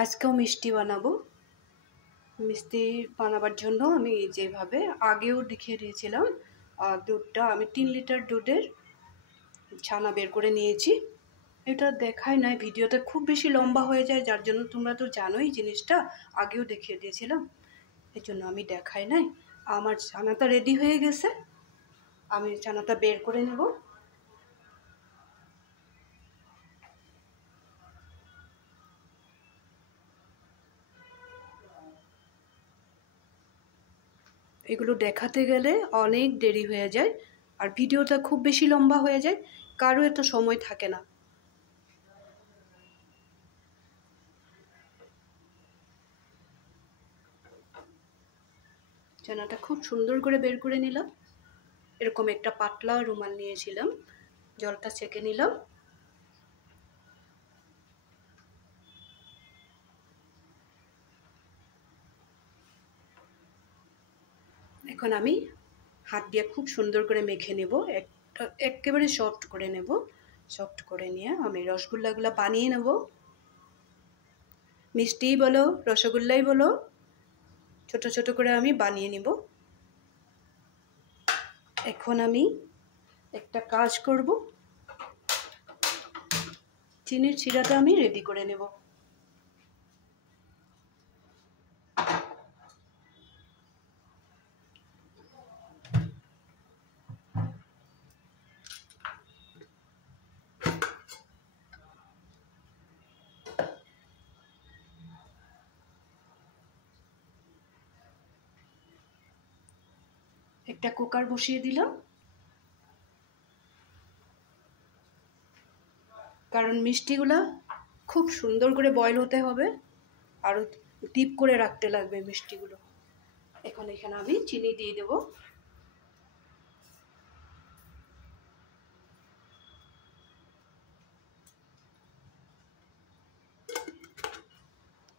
আজকেও মিষ্টি বানাবো। মিষ্টি বানাবার জন্য আমি যেভাবে আগেও দেখিয়ে দিয়েছিলাম, দুধটা আমি 3 লিটার দুধের ছানা বের করে নিয়েছি। এটা দেখাই নাই ভিডিওতে, খুব বেশি লম্বা হয়ে যায়, যার জন্য তোমরা তো জানোই জিনিসটা, আগেও দেখিয়ে দিয়েছিলাম, এই জন্য আমি দেখাই নাই। আমার ছানাটা রেডি হয়ে গেছে, আমি ছানাটা বের করে নেব। এগুলো দেখাতে গেলে অনেক দেরি হয়ে যায়, আর ভিডিওটা খুব বেশি লম্বা হয়ে যায়, কারো এত সময় থাকে না। ছানাটা খুব সুন্দর করে বের করে নিলাম। এরকম একটা পাতলা রুমাল নিয়েছিলাম, জলটা ছেঁকে নিলাম। এখন আমি হাত দিয়ে খুব সুন্দর করে মেখে নেব, একেবারে সফট করে নেব। সফট করে নিয়ে আমি রসগোল্লাগুলো বানিয়ে নেব। মিষ্টিই বলো, রসগোল্লাই বলো, ছোট ছোট করে আমি বানিয়ে নেব। এখন আমি একটা কাজ করব, চিনির শিরাটা আমি রেডি করে নেব। একটা কুকার বসিয়ে দিলাম, কারণ মিষ্টিগুলা খুব সুন্দর করে বয়েল হতে হবে, আরও ডিপ করে রাখতে লাগবে মিষ্টিগুলো। এখন এখানে আমি চিনি দিয়ে দেব।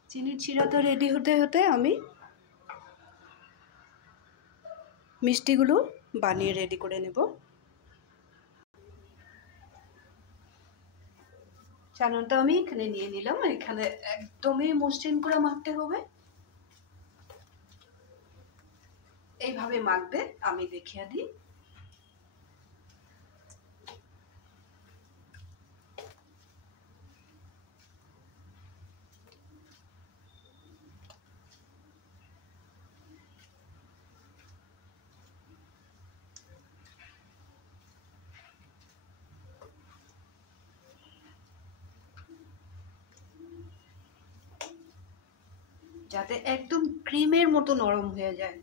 চিনির শিরাটা রেডি হতে হতে আমি মিষ্টিগুলো বানিয়ে রেডি করে নেব। ছানাটা আমি এখানে নিয়ে নিলাম, এখানে একদমই মসৃণ করে মাখতে হবে, এইভাবে মাখবে, আমি দেখিয়ে দিই। যাতে একদম ক্রিমের মতো নরম হয়ে যায়।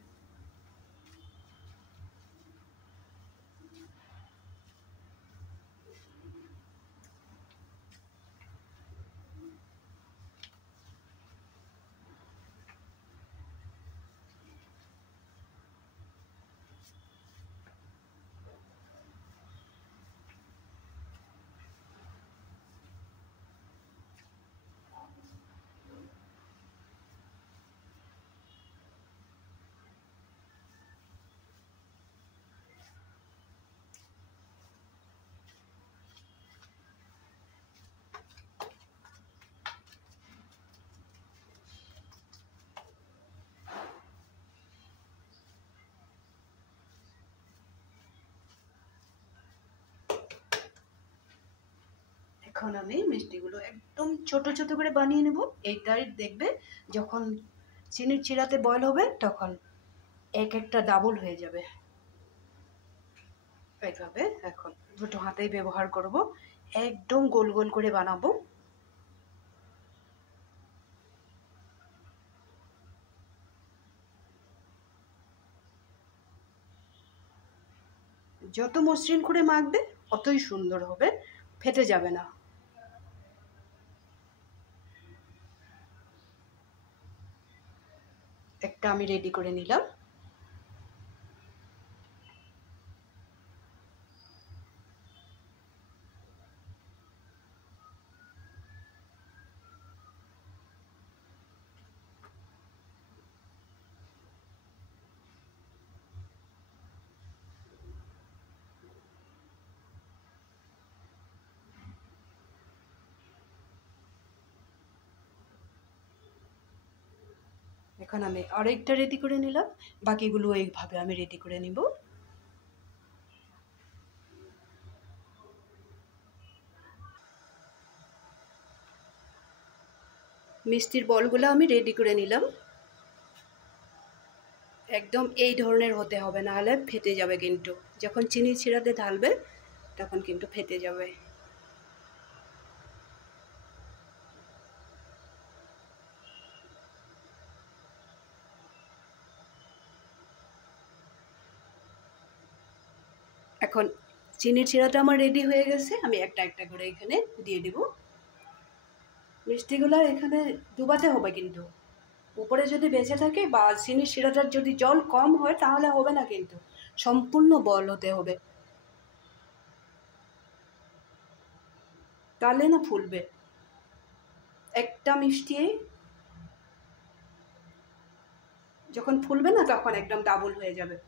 এখন আমি মিষ্টিগুলো একদম ছোট ছোট করে বানিয়ে নেব। এইটাই দেখবে যখন চিনির শিরাতে বয়ল হবে তখন এক একটা ডাবল হয়ে যাবে। এইভাবে এখন দুটো হাতেই ব্যবহার করব, একদম গোল গোল করে বানাবো। যত মসৃণ করে মাখবে অতই সুন্দর হবে, ফেটে যাবে না। একটা আমি রেডি করে নিলাম। এখন আমি আরেকটা রেডি করে নিলাম, বাকিগুলো এইভাবে আমি রেডি করে নিব। মিষ্টির বলগুলো আমি রেডি করে নিলাম। একদম এই ধরনের হতে হবে, নাহলে ফেটে যাবে কিন্তু। যখন চিনি শিরাতে ঢালবে তখন কিন্তু ফেটে যাবে। এখন চিনির শিরাটা আমার রেডি হয়ে গেছে, আমি একটা একটা করে এখানে দিয়ে দিব। মিষ্টিগুলো এখানে ডুবাতে হবে কিন্তু, উপরে যদি বেঁচে থাকে বা চিনির শিরাটার যদি জল কম হয় তাহলে হবে না কিন্তু, সম্পূর্ণ বল হতে হবে, তাহলে না ফুলবে। একটা মিষ্টি যখন ফুলবে না তখন একদম ডাবল হয়ে যাবে।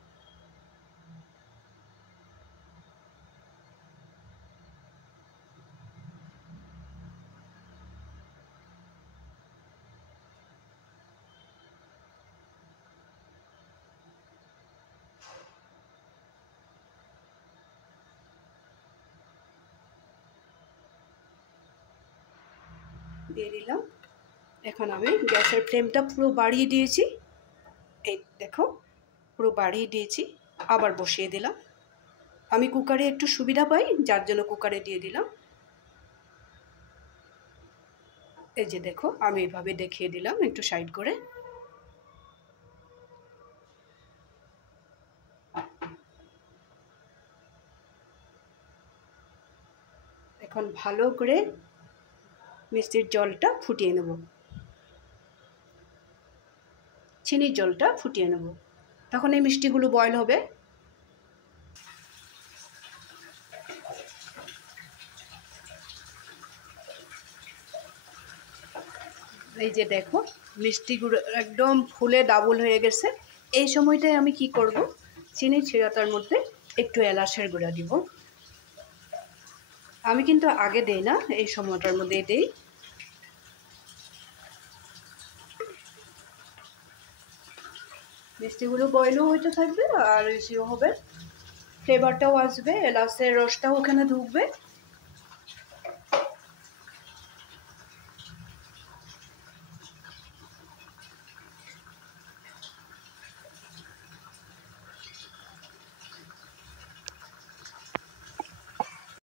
দিয়ে দিলাম। এখন আমি গ্যাসের ফ্লেমটা পুরো বাড়িয়ে দিয়েছি, এই দেখো পুরো বাড়িয়ে দিয়েছি, আবার বসিয়ে দিলাম। আমি কুকারে একটু সুবিধা পাই, যার জন্য কুকারে দিয়ে দিলাম। এই যে দেখো আমি এইভাবে দেখিয়ে দিলাম একটু সাইড করে। এখন ভালো করে মিষ্টির জলটা ফুটিয়ে নেব, চিনির জলটা ফুটিয়ে নেব, তখন এই মিষ্টিগুলো বয়েল হবে। এই যে দেখো মিষ্টিগুলো একদম ফুলে ডাবল হয়ে গেছে। এই সময়টায় আমি কি করব, চিনির শিরাটার মধ্যে একটু এলাচের গুঁড়া দিব। আমি কিন্তু আগে দেই না, এই সময়টার মধ্যে দেই। মিষ্টিগুলো বয়েলও হইতে থাকবে আর ইসেও হবে, ফ্লেভারটাও আসবে, এলাচের রসটাও ওখানে ঢুকবে।